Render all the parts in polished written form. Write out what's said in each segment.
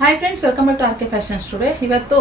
Hi friends, welcome back to R K fashion studio. ಇವತ್ತು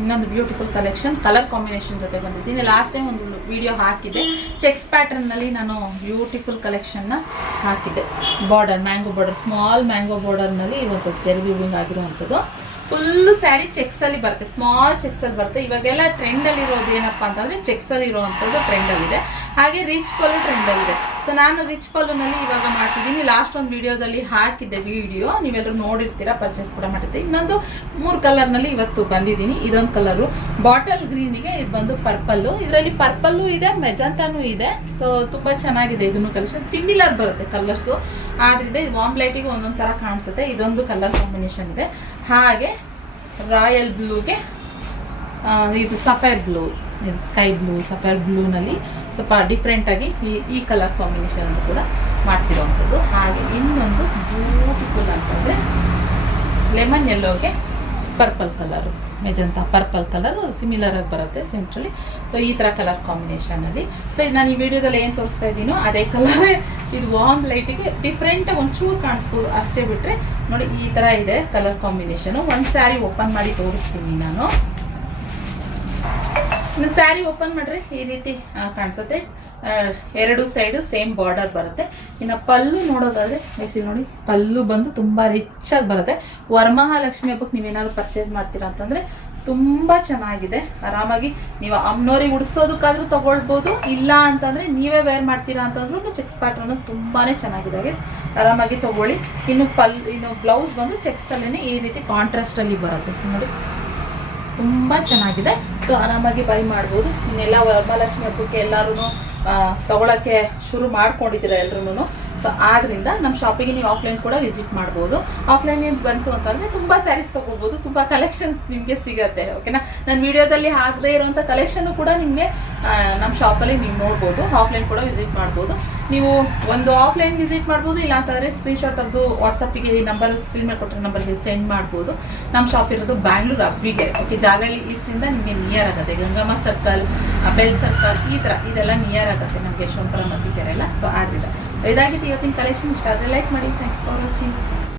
ಇನ್ನೊಂದು beautiful collection colour combination ಜೊತೆ ಬಂದಿದ್ದೀನಿ. Last time ಒಂದು ವಿಡಿಯೋ ಹಾಕಿದ್ದೆ, ಚೆಕ್ಸ್ ಪ್ಯಾಟರ್ನಲ್ಲಿ ನಾನು ಬ್ಯೂಟಿಫುಲ್ ಕಲೆಕ್ಷನ್ನ ಹಾಕಿದ್ದೆ. Border, mango border, small mango ಬಾರ್ಡರ್ನಲ್ಲಿ ಇವತ್ತು ಜೆರಿ ವೀವಿಂಗ್ ಆಗಿರುವಂಥದ್ದು. ಫುಲ್ ಸ್ಯಾರಿ ಚೆಕ್ಸಲ್ಲಿ ಬರುತ್ತೆ, ಸ್ಮಾಲ್ ಚೆಕ್ಸಲ್ಲಿ ಬರುತ್ತೆ. ಇವಾಗೆಲ್ಲ ಟ್ರೆಂಡಲ್ಲಿ ಇರೋದು ಏನಪ್ಪ ಅಂತಂದರೆ ಚೆಕ್ಸಲ್ಲಿ ಇರೋವಂಥದ್ದು ಟ್ರೆಂಡಲ್ಲಿದೆ. ಹಾಗೆ ರಿಚ್ ಪಲ್ಲು ಟ್ರೆಂಡಲ್ಲಿದೆ. ಸೊ ನಾನು ರಿಚ್ ಪಲ್ಲುನಲ್ಲಿ ಇವಾಗ ಮಾಡ್ತಿದ್ದೀನಿ. ಲಾಸ್ಟ್ ಒಂದು ವಿಡಿಯೋದಲ್ಲಿ ಹಾಕಿದ್ದೆ ವಿಡಿಯೋ, ನೀವೆಲ್ಲರೂ ನೋಡಿರ್ತೀರಾ, ಪರ್ಚೇಸ್ ಕೂಡ ಮಾಡಿರ್ತೀವಿ. ಇನ್ನೊಂದು 3 ಕಲರ್ನಲ್ಲಿ ಇವತ್ತು ಬಂದಿದ್ದೀನಿ. ಇದೊಂದು ಕಲರು ಬಾಟಲ್ ಗ್ರೀನಿಗೆ, ಇದು ಬಂದು ಪರ್ಪಲ್ಲು. ಇದರಲ್ಲಿ ಪರ್ಪಲ್ಲು ಇದೆ, ಮೆಜಂತಾನೂ ಇದೆ. ಸೊ ತುಂಬ ಚೆನ್ನಾಗಿದೆ. ಇದನ್ನು ಕಲೆಕ್ಷನ್ ಸಿಮಿಲರ್ ಬರುತ್ತೆ ಕಲರ್ಸು, ಆದ್ರಿಂದ ಇದು ವಾಮ್ ಲೈಟಿಗೆ ಒಂದೊಂದು ಥರ ಕಾಣಿಸುತ್ತೆ. ಇದೊಂದು ಕಲರ್ ಕಾಂಬಿನೇಷನ್ ಇದೆ. ಹಾಗೆ ರಾಯಲ್ ಬ್ಲೂಗೆ ಇದು ಸಫೈರ್ ಬ್ಲೂ, ಇದು ಸ್ಕೈ ಬ್ಲೂ, ಸಫೈರ್ ಬ್ಲೂನಲ್ಲಿ ಸ್ವಲ್ಪ ಡಿಫ್ರೆಂಟಾಗಿ ಈ ಕಲರ್ ಕಾಂಬಿನೇಷನ್ ಕೂಡ ಮಾಡಿಸಿರುವಂಥದ್ದು. ಹಾಗೆ ಇನ್ನೊಂದು ಬ್ಯೂಟಿಫುಲ್ ಅಂತಂದರೆ ಲೆಮನ್ ಯೆಲ್ಲೋಗೆ purple colour, magenta purple colour similar ಆಗಿ ಬರುತ್ತೆ ಸಿಂಪ್ಲಿ. ಸೊ ಈ ಥರ ಕಲರ್ ಕಾಂಬಿನೇಷನಲ್ಲಿ. ಸೊ ಇದು ನಾನು ಈ ವಿಡಿಯೋದಲ್ಲಿ ಏನು ತೋರಿಸ್ತಾ ಇದ್ದೀನೋ ಅದೇ ಕಲರೇ. ಇದು ವಾಮ್ ಲೈಟಿಗೆ ಡಿಫ್ರೆಂಟಾಗಿ ಒಂಚೂರು ಕಾಣಿಸ್ಬೋದು ಅಷ್ಟೇ, ಬಿಟ್ಟರೆ ನೋಡಿ ಈ ಥರ ಇದೆ ಕಲರ್ ಕಾಂಬಿನೇಷನು. ಒಂದು ಸ್ಯಾರಿ ಓಪನ್ ಮಾಡಿ ತೋರಿಸ್ತೀನಿ ನಾನು. ಸ್ಯಾರಿ ಓಪನ್ ಮಾಡಿದ್ರೆ ಈ ರೀತಿ ಕಾಣಿಸುತ್ತೆ. 2 ಸೈಡು ಸೇಮ್ ಬಾರ್ಡರ್ ಬರುತ್ತೆ. ಇನ್ನು ಪಲ್ಲು ನೋಡೋದಾದ್ರೆ ನೋಡಿ, ಪಲ್ಲು ಬಂದು ತುಂಬ ರಿಚ್ ಆಗಿ ಬರುತ್ತೆ. ವರಮಹಾಲಕ್ಷ್ಮಿ ಹಬ್ಬಕ್ಕೆ ನೀವೇನಾದ್ರು ಪರ್ಚೇಸ್ ಮಾಡ್ತೀರಾ ಅಂತಂದರೆ ತುಂಬ ಚೆನ್ನಾಗಿದೆ. ಆರಾಮಾಗಿ ನೀವು ಅಮ್ಮನವ್ರಿಗೆ ಉಡಿಸೋದಕ್ಕಾದ್ರೂ ತಗೊಳ್ಬೋದು, ಇಲ್ಲ ಅಂತಂದರೆ ನೀವೇ ವೇರ್ ಮಾಡ್ತೀರಾ ಅಂತಂದ್ರೂ ಚೆಕ್ಸ್ ಪ್ಯಾಟರ್ನ್ ತುಂಬಾ ಚೆನ್ನಾಗಿದೆ. ಆರಾಮಾಗಿ ತಗೊಳ್ಳಿ. ಇನ್ನು ಬ್ಲೌಸ್ ಬಂದು ಚೆಕ್ಸಲ್ಲೇ ಈ ರೀತಿ ಕಾಂಟ್ರಾಸ್ಟಲ್ಲಿ ಬರುತ್ತೆ ನೋಡಿ, ತುಂಬ ಚೆನ್ನಾಗಿದೆ. ಸೊ ಆರಾಮಾಗಿ ಬೈ ಮಾಡ್ಬೋದು. ಇನ್ನೆಲ್ಲ ವರಮಹಾಲಕ್ಷ್ಮಿ ಹಬ್ಬಕ್ಕೆ ಎಲ್ಲರೂ ತಗೊಳಕ್ಕೆ ಶುರು ಮಾಡ್ಕೊಂಡಿದ್ದೀರಾ ಎಲ್ರೂ. ಸೊ ಆದ್ದರಿಂದ ನಮ್ಮ ಶಾಪಿಗೆ ನೀವು ಆಫ್ಲೈನ್ ಕೂಡ ವಿಸಿಟ್ ಮಾಡ್ಬೋದು. ಆಫ್ಲೈನ್ ಬಂತು ಅಂತಂದರೆ ತುಂಬ ಸ್ಯಾರೀಸ್ ತೊಗೋಬೋದು, ತುಂಬ ಕಲೆಕ್ಷನ್ಸ್ ನಿಮಗೆ ಸಿಗುತ್ತೆ. ಓಕೆನಾ, ನಾನು ವಿಡಿಯೋದಲ್ಲಿ ಹಾಕದೇ ಇರೋವಂಥ ಕಲೆಕ್ಷನ್ನು ಕೂಡ ನಿಮಗೆ ನಮ್ಮ ಶಾಪಲ್ಲಿ ನೀವು ನೋಡ್ಬೋದು. ಆಫ್ಲೈನ್ ಕೂಡ ವಿಸಿಟ್ ಮಾಡ್ಬೋದು. ನೀವು ಒಂದು ಆಫ್ಲೈನ್ ವಿಸಿಟ್ ಮಾಡ್ಬೋದು, ಇಲ್ಲ ಅಂತಂದರೆ ಸ್ಕ್ರೀನ್ಶಾಟ್ ತೆಗೆದು ವಾಟ್ಸಪ್ಪಿಗೆ ಈ ನಂಬರ್, ಸ್ಕ್ರೀನ್ ಮೇಲೆ ಕೊಟ್ಟಿರೋ ನಂಬರ್ಗೆ ಸೆಂಡ್ ಮಾಡ್ಬೋದು. ನಮ್ಮ ಶಾಪ್ ಇರೋದು ಬ್ಯಾಂಗ್ಳೂರು ಅಬ್ಬಿಗೆರೆ. ಓಕೆ, ಜಾಲಹಳ್ಳಿ ಈಸ್ಟಿಂದ ನಿಮಗೆ ನಿಯರ್ ಆಗುತ್ತೆ. ಗಂಗಮ್ಮ ಸರ್ಕಲ್, ಬೆಲ್ ಸರ್ಕಲ್, ಈ ಥರ ಇದೆಲ್ಲ ನಿಯರ್ ಆಗುತ್ತೆ ನಮಗೆ ಯಶವಂತಪುರ ಅಬ್ಬಿಗೆರೆ ಎಲ್ಲ. ಸೊ ಆದ್ದರಿಂದ ಇದಾಗಿತ್ತು ಇವತ್ತಿನ ಕಲೆಕ್ಷನ್. ಇಷ್ಟ ಆದರೆ ಲೈಕ್ ಮಾಡಿ. Thank you for watching.